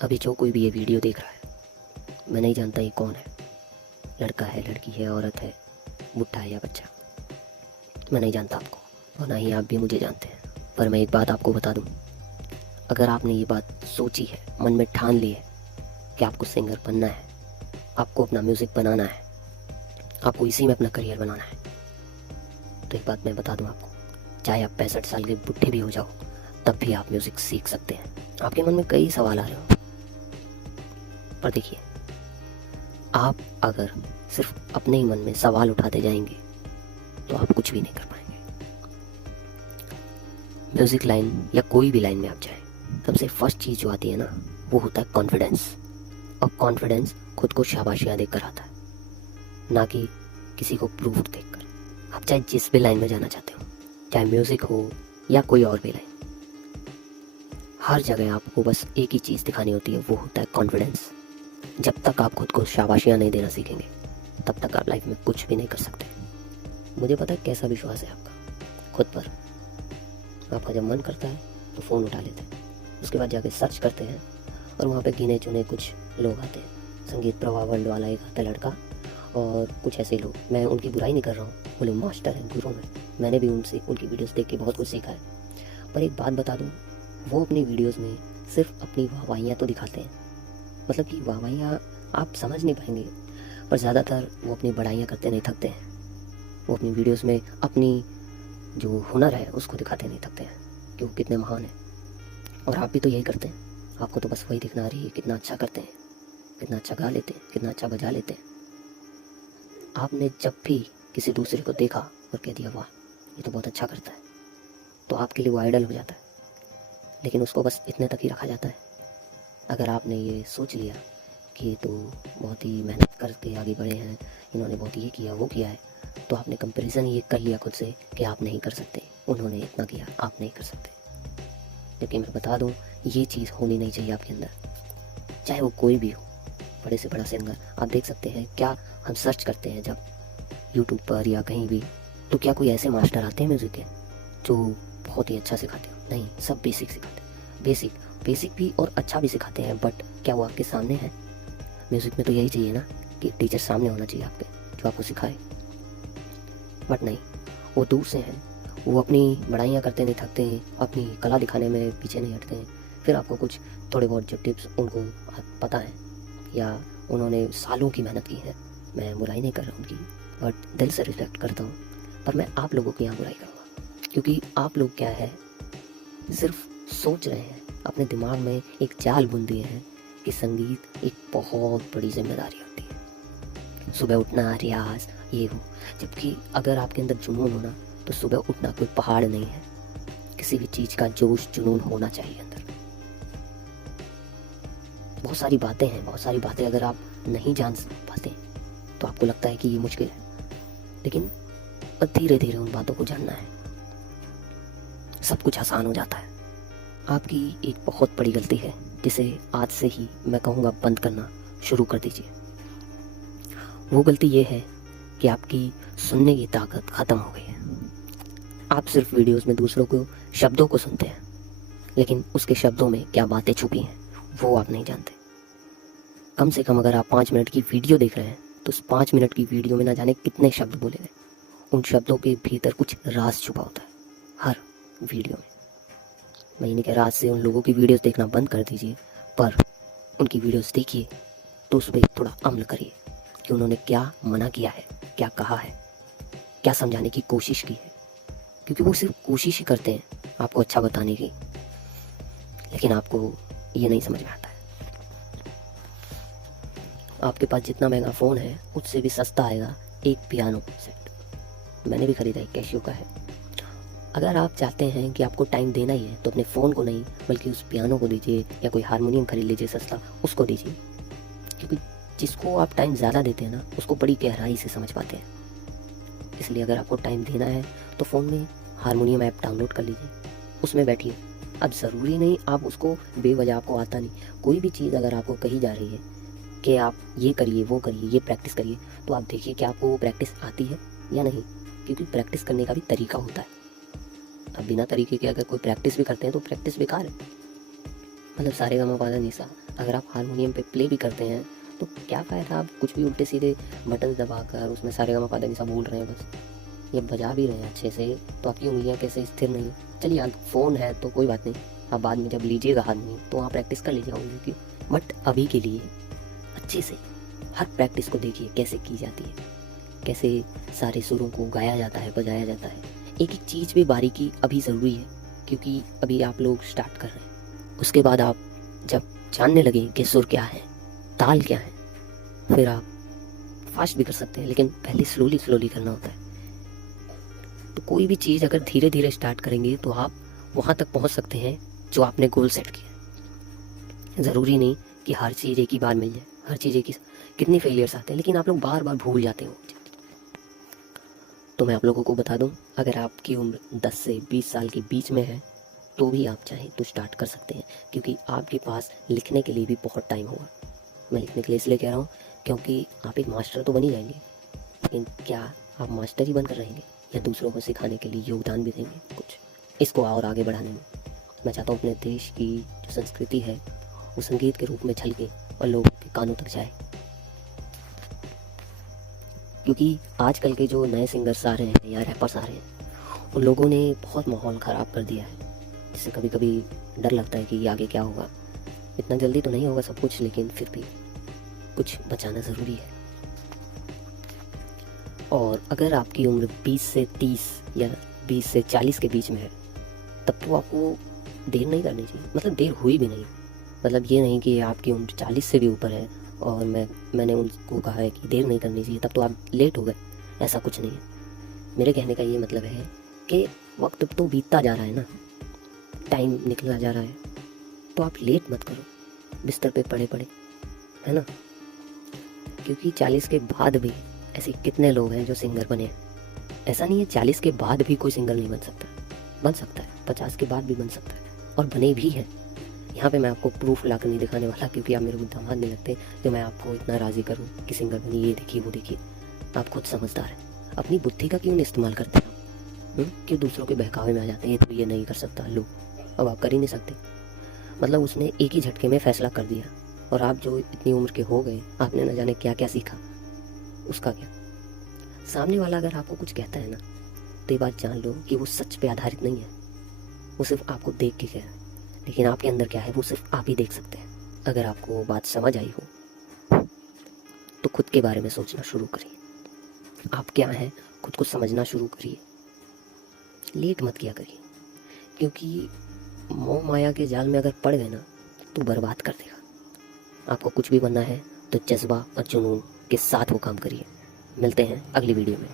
अभी जो कोई भी ये वीडियो देख रहा है, मैं नहीं जानता ये कौन है, लड़का है, लड़की है, औरत है, बुढ़ा है या बच्चा। मैं नहीं जानता आपको और ना ही आप भी मुझे जानते हैं। पर मैं एक बात आपको बता दूं, अगर आपने ये बात सोची है, मन में ठान ली है कि आपको सिंगर बनना है, आपको अपना म्यूज़िक बनाना है, आपको इसी में अपना करियर बनाना है, तो एक बात मैं बता दूं आपको, चाहे आप 65 साल के बुढ़े भी हो जाओ, तब भी आप म्यूज़िक सीख सकते हैं। आपके मन में कई सवाल आ रहे हो, पर देखिए, आप अगर सिर्फ अपने ही मन में सवाल उठाते जाएंगे तो आप कुछ भी नहीं कर पाएंगे। म्यूज़िक लाइन या कोई भी लाइन में आप जाएं, सबसे फर्स्ट चीज़ जो आती है ना, वो होता है कॉन्फिडेंस। और कॉन्फिडेंस खुद को शाबाशियाँ देकर आता है, ना कि किसी को प्रूफ देखकर। आप चाहे जिस भी लाइन में जाना चाहते हो, चाहे म्यूज़िक हो या कोई और भी लाइन, हर जगह आपको बस एक ही चीज़ दिखानी होती है, वो होता है कॉन्फिडेंस। जब तक आप खुद को शाबाशियाँ नहीं देना सीखेंगे, तब तक आप लाइफ में कुछ भी नहीं कर सकते। मुझे पता है कैसा विश्वास है आपका खुद पर। आपका जब मन करता है तो फ़ोन उठा लेते हैं, उसके बाद जाके सर्च करते हैं और वहाँ पे गिने चुने कुछ लोग आते हैं। संगीत प्रवाह वर्ल्ड वाला एक आता है लड़का, और कुछ ऐसे लोग, मैं उनकी बुराई नहीं कर रहा हूँ, वो लोग मास्टर हैं, गुरु हैं, मैंने भी उनकी वीडियोस देख के बहुत कुछ सीखा है। पर एक बात बता दूँ, वो अपनी वीडियोस में सिर्फ अपनी वाहवाहियाँ तो दिखाते हैं, मतलब कि वाहवाहियाँ आप समझ नहीं पाएंगे, पर ज़्यादातर वो अपनी बड़ाइयाँ करते नहीं थकते हैं। वो अपनी वीडियोस में अपनी जो हुनर है उसको दिखाते नहीं थकते हैं कि वो कितने महान हैं। और आप भी तो यही करते हैं, आपको तो बस वही दिखना रही है, कितना अच्छा करते हैं, कितना अच्छा गा लेते हैं, कितना अच्छा बजा लेते हैं। आपने जब भी किसी दूसरे को देखा और कह दिया वाह ये तो बहुत अच्छा करता है, तो आपके लिए वो आइडल हो जाता है। लेकिन उसको बस इतने तक ही रखा जाता है। अगर आपने ये सोच लिया कि ये तो बहुत ही मेहनत करके आगे बढ़े हैं, इन्होंने बहुत ये किया वो किया है, तो आपने कंपैरिजन ये कर लिया खुद से कि आप नहीं कर सकते, उन्होंने इतना किया आप नहीं कर सकते। जबकि मैं बता दूं, ये चीज़ होनी नहीं चाहिए आपके अंदर, चाहे वो कोई भी हो, बड़े से बड़ा सिंगर। आप देख सकते हैं, क्या हम सर्च करते हैं जब यूट्यूब पर या कहीं भी, तो क्या कोई ऐसे मास्टर आते हैं म्यूज़िक के जो बहुत ही अच्छा सिखाते हो? नहीं, सब बेसिक सिखाते हैं। बेसिक भी और अच्छा भी सिखाते हैं, बट क्या वो आपके सामने है? म्यूज़िक में तो यही चाहिए ना कि एक टीचर सामने होना चाहिए आपके, जो आपको सिखाए। बट नहीं, वो दूर से हैं, वो अपनी बड़ाइयाँ करते नहीं थकते हैं, अपनी कला दिखाने में पीछे नहीं हटते हैं। फिर आपको कुछ थोड़े बहुत जो टिप्स उनको पता है या उन्होंने सालों की मेहनत की है, मैं बुराई नहीं कर रहा उनकी, बट दिल से रिस्पेक्ट करता हूँ, पर मैं आप लोगों की यहाँ बुराई करूँगा। क्योंकि आप लोग क्या है, सिर्फ सोच रहे हैं, अपने दिमाग में एक जाल बुन दिए हैं कि संगीत एक बहुत बड़ी जिम्मेदारी होती है, सुबह उठना, रियाज, ये वो। जबकि अगर आपके अंदर जुनून होना, तो सुबह उठना कोई पहाड़ नहीं है, किसी भी चीज़ का जोश जुनून होना चाहिए अंदर। बहुत सारी बातें अगर आप नहीं जान पाते तो आपको लगता है कि ये मुश्किल है, लेकिन धीरे धीरे उन बातों को जानना है, सब कुछ आसान हो जाता है। आपकी एक बहुत बड़ी गलती है, जिसे आज से ही मैं कहूँगा बंद करना शुरू कर दीजिए। वो गलती ये है कि आपकी सुनने की ताकत ख़त्म हो गई है। आप सिर्फ वीडियोस में दूसरों को शब्दों को सुनते हैं, लेकिन उसके शब्दों में क्या बातें छुपी हैं वो आप नहीं जानते। कम से कम अगर आप 5 मिनट की वीडियो देख रहे हैं, तो उस 5 मिनट की वीडियो में ना जाने कितने शब्द बोले गए, उन शब्दों के भीतर कुछ राज छुपा होता है हर वीडियो में। मैं ये नहीं कह रहा आज से उन लोगों की वीडियोस देखना बंद कर दीजिए, पर उनकी वीडियोस देखिए तो उस पर थोड़ा अमल करिए कि उन्होंने क्या मना किया है, क्या कहा है, क्या समझाने की कोशिश की है। क्योंकि वो सिर्फ कोशिश ही करते हैं आपको अच्छा बताने की, लेकिन आपको ये नहीं समझ में आता है। आपके पास जितना महंगा फ़ोन है, उससे भी सस्ता आएगा एक पियानो सेट। मैंने भी खरीदा है, कैशियो का है। अगर आप चाहते हैं कि आपको टाइम देना ही है, तो अपने फ़ोन को नहीं बल्कि उस पियानो को दीजिए, या कोई हारमोनियम खरीद लीजिए सस्ता, उसको दीजिए। क्योंकि जिसको आप टाइम ज़्यादा देते हैं ना, उसको बड़ी गहराई से समझ पाते हैं। इसलिए अगर आपको टाइम देना है तो फ़ोन में हारमोनियम ऐप डाउनलोड कर लीजिए, उसमें बैठिए। अब ज़रूरी नहीं आप उसको बेवजह, आपको आता नहीं, कोई भी चीज़ अगर आपको कही जा रही है कि आप ये करिए वो करिए, ये प्रैक्टिस करिए, तो आप देखिए कि आपको वो प्रैक्टिस आती है या नहीं। क्योंकि प्रैक्टिस करने का भी तरीका होता है। अब बिना तरीके के अगर कोई प्रैक्टिस भी करते हैं तो प्रैक्टिस बेकार है। मतलब सारेगामापाधानीसा अगर आप हारमोनियम पे प्ले भी करते हैं तो क्या फ़ायदा, आप कुछ भी उल्टे सीधे बटन दबाकर उसमें सारेगामापाधानीसा बोल रहे हैं बस, ये बजा भी रहे हैं अच्छे से, तो आपकी उंगलियां कैसे स्थिर नहीं है। चलिए आप फ़ोन है तो कोई बात नहीं, आप बाद में जब लीजिएगा हारमोनियम तो वहाँ प्रैक्टिस कर लीजिए उंगली की, बट अभी के लिए अच्छे से हर प्रैक्टिस को देखिए कैसे की जाती है, कैसे सारे सुरों को गाया जाता है, बजाया जाता है। एक एक चीज़ भी बारीकी अभी ज़रूरी है, क्योंकि अभी आप लोग स्टार्ट कर रहे हैं। उसके बाद आप जब जानने लगे कि सुर क्या है, ताल क्या है, फिर आप फास्ट भी कर सकते हैं, लेकिन पहले स्लोली स्लोली करना होता है। तो कोई भी चीज़ अगर धीरे धीरे स्टार्ट करेंगे तो आप वहाँ तक पहुँच सकते हैं जो आपने गोल सेट किया। ज़रूरी नहीं कि हर चीज़ एक ही बार मिल जाए, हर चीज़ एक ही, कितनी फेलियर्स आते हैं लेकिन आप लोग बार बार भूल जाते हो। तो मैं आप लोगों को बता दूं, अगर आपकी उम्र 10 से 20 साल के बीच में है तो भी आप चाहें तो स्टार्ट कर सकते हैं, क्योंकि आपके पास लिखने के लिए भी बहुत टाइम होगा। मैं लिखने के लिए इसलिए कह रहा हूँ क्योंकि आप एक मास्टर तो बन ही जाएंगे, लेकिन क्या आप मास्टर ही बनकर रहेंगे या दूसरों को सिखाने के लिए योगदान भी देंगे कुछ, इसको और आगे बढ़ाने में। मैं चाहता हूँ अपने देश की जो संस्कृति है वो संगीत के रूप में झलके और लोगों के कानों तक जाए। क्योंकि आजकल के जो नए सिंगर्स आ रहे हैं या रैपर्स आ रहे हैं, उन लोगों ने बहुत माहौल ख़राब कर दिया है, जिससे कभी कभी डर लगता है कि आगे क्या होगा। इतना जल्दी तो नहीं होगा सब कुछ, लेकिन फिर भी कुछ बचाना ज़रूरी है। और अगर आपकी उम्र 20 से 30 या 20 से 40 के बीच में है, तब तो आपको देर नहीं करनी चाहिए। मतलब देर हुई भी नहीं, मतलब ये नहीं कि आपकी उम्र 40 से भी ऊपर है और मैंने उनको कहा है कि देर नहीं करनी चाहिए, तब तो आप लेट हो गए, ऐसा कुछ नहीं है। मेरे कहने का ये मतलब है कि वक्त तो बीतता जा रहा है ना, टाइम निकला जा रहा है, तो आप लेट मत करो बिस्तर पे पड़े पड़े, है ना। क्योंकि 40 के बाद भी ऐसे कितने लोग हैं जो सिंगर बने हैं। ऐसा नहीं है 40 के बाद भी कोई सिंगर नहीं बन सकता, बन सकता है, 50 के बाद भी बन सकता है और बने भी हैं। यहाँ पे मैं आपको प्रूफ ला कर नहीं दिखाने वाला, क्योंकि आप मेरे को दामाद नहीं लगते जो मैं आपको इतना राज़ी करूँ कि सिंगर बनी, ये देखिए वो देखिए। आप खुद समझदार हैं, अपनी बुद्धि का क्यों नहीं इस्तेमाल करते हैं, क्यों दूसरों के बहकावे में आ जाते हैं, तो ये नहीं कर सकता लो, अब आप कर ही नहीं सकते। मतलब उसने एक ही झटके में फ़ैसला कर दिया, और आप जो इतनी उम्र के हो गए, आपने न जाने क्या क्या सीखा, उसका क्या। सामने वाला अगर आपको कुछ कहता है ना, तो ये बात जान लो कि वो सच पे आधारित नहीं है, वो सिर्फ आपको देख के कह रहा है, लेकिन आपके अंदर क्या है वो सिर्फ आप ही देख सकते हैं। अगर आपको वो बात समझ आई हो तो खुद के बारे में सोचना शुरू करिए, आप क्या हैं खुद को समझना शुरू करिए, लेट मत किया करिए, क्योंकि मोह माया के जाल में अगर पड़ गए ना तो बर्बाद कर देगा। आपको कुछ भी बनना है तो जज्बा और जुनून के साथ वो काम करिए। मिलते हैं अगली वीडियो में।